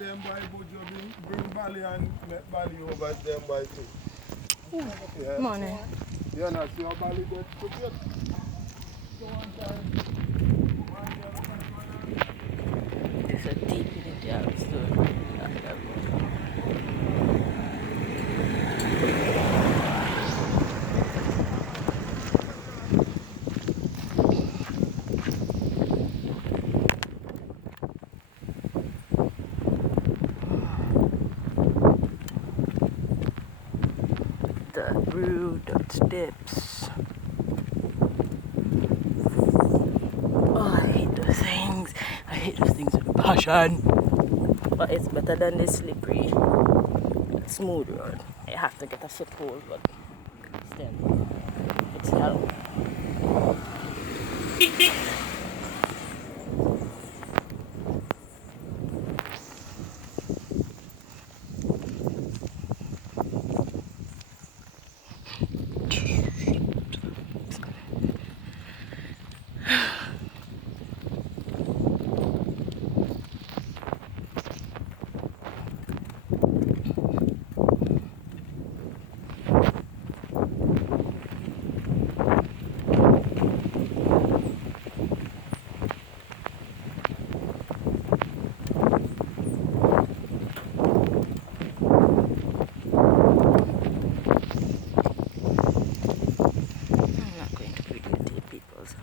and them boy bring Bali and make Bali over them boy too. Yeah. Money. Yeah, now see how Bali get put it. So one time. It's a deep in the house too. The road that steps. Oh, I hate those things. I hate those things with a passion. But it's better than this slippery, smooth road. I have to get a foothold, but still, it's hell.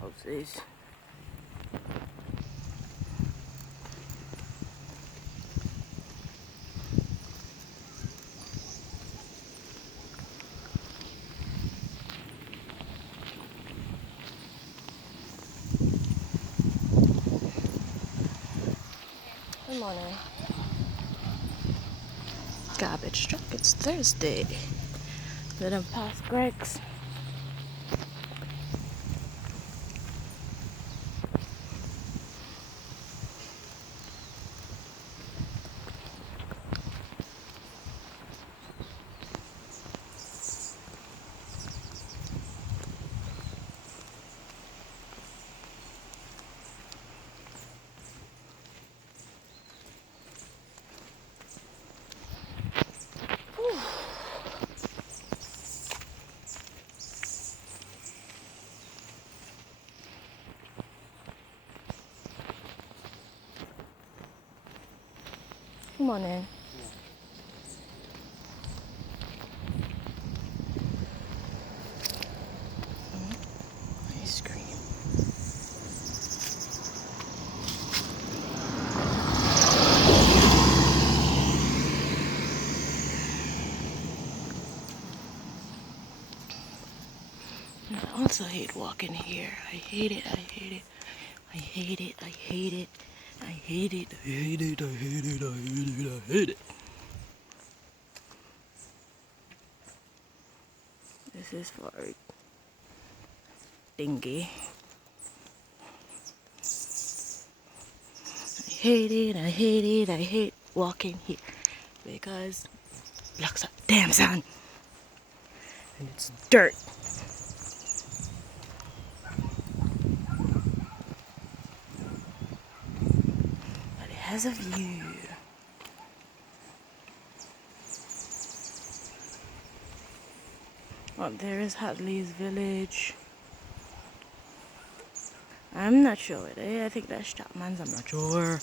Houses. Good morning. Garbage truck, it's Thursday. Let them pass Greg's. Good morning. Ice cream. I also hate walking here. I hate it. I hate it. I hate it. I hate it. I hate it. I hate it. I hate it. I hate it. I hate it. This is for dinghy. I hate it. I hate it. I hate walking here because it blocks up damn sun and it's dirt. But it has a view. Oh, there is Hatley's village. I'm not sure what it is. I think that's Chapman's. I'm not sure.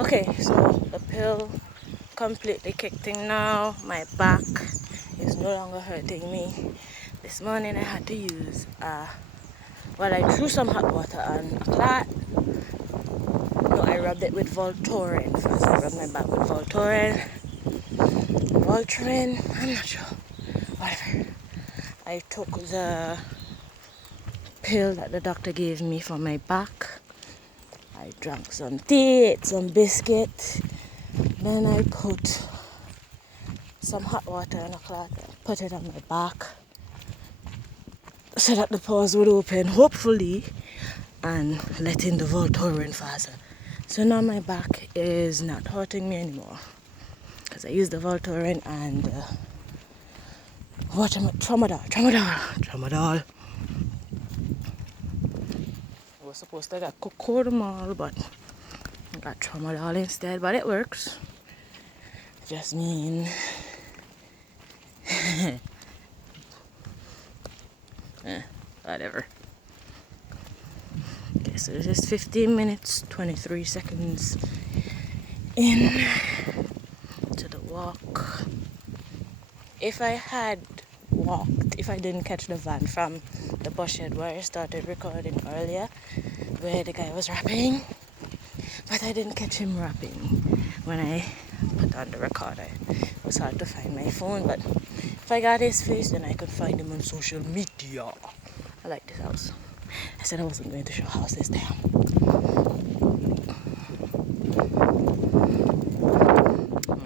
Okay, so the pill completely kicked in now. My back is no longer hurting me. This morning I had to use I threw some hot water on a clot. No, I rubbed it with Voltaren first. I rubbed my back with Voltaren, I'm not sure. Whatever. I took the pill that the doctor gave me for my back. I drank some tea, ate some biscuit. Then I put some hot water in a cloth and put it on my back so that the pores would open, hopefully, and let in the Voltaren faster. So now my back is not hurting me anymore because I used the Voltaren and What am I? Tramadol. I was supposed to get cocodamol, but I got tramadol instead. But it works. Just mean, whatever. Okay, so this is 15 minutes, 23 seconds in to the walk. If I had walked, if I didn't catch the van from the bus shed where I started recording earlier, where the guy was rapping, but I didn't catch him rapping when I put on the recorder. It was hard to find my phone, but if I got his face, then I could find him on social media. I like this house. I said I wasn't going to show house this time.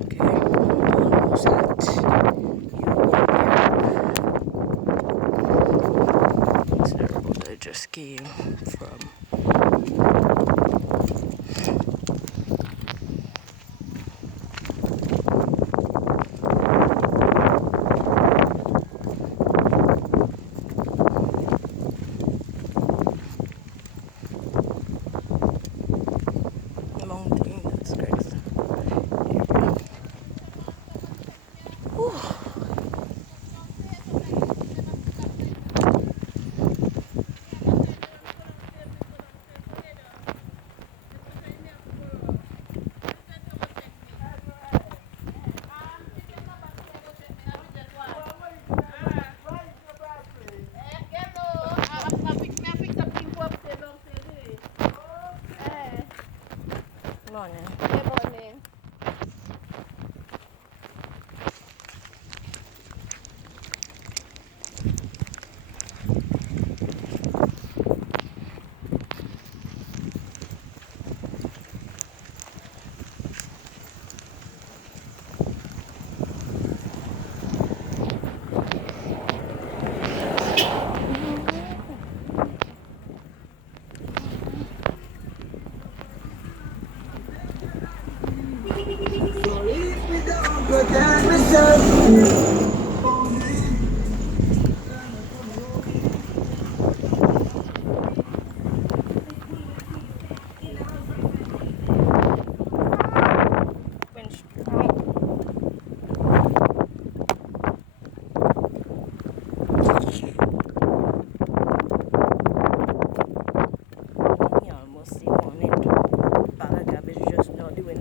Okay, almost at It's the road I just came from.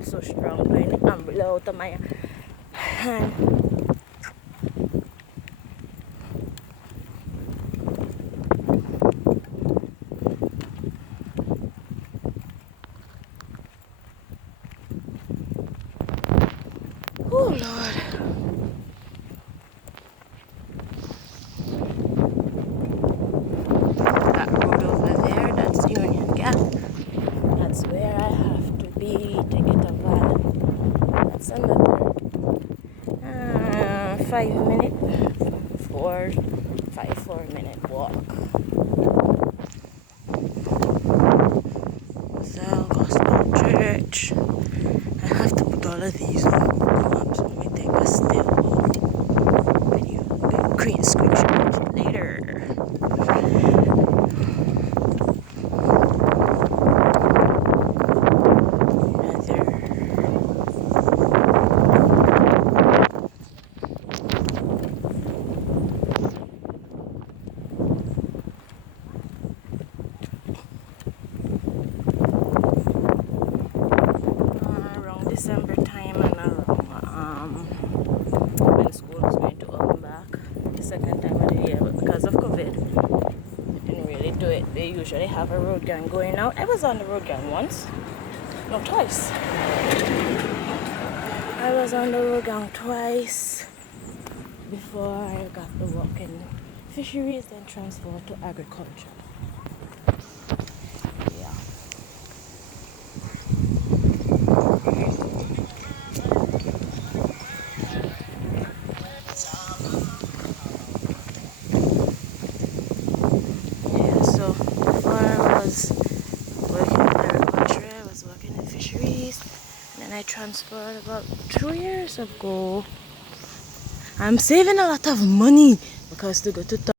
So strong, blowing the umbrella out of my hand. Oh Lord. That road over there, that's Union Gap. That's where I have to be to get a van. That's another 4 minute walk. So Gospel Church. I have to put all of these on Google Maps. Let me take a still video. Create a screenshot later. December time and when school was going to open back, the second time of the year, but because of COVID, they didn't really do it. They usually have a road gang going out. I was on the road gang once, no, twice. I was on the road gang twice before I got the work in fisheries, then transferred to agriculture. I transferred about 2 years ago I'm saving a lot of money because to go to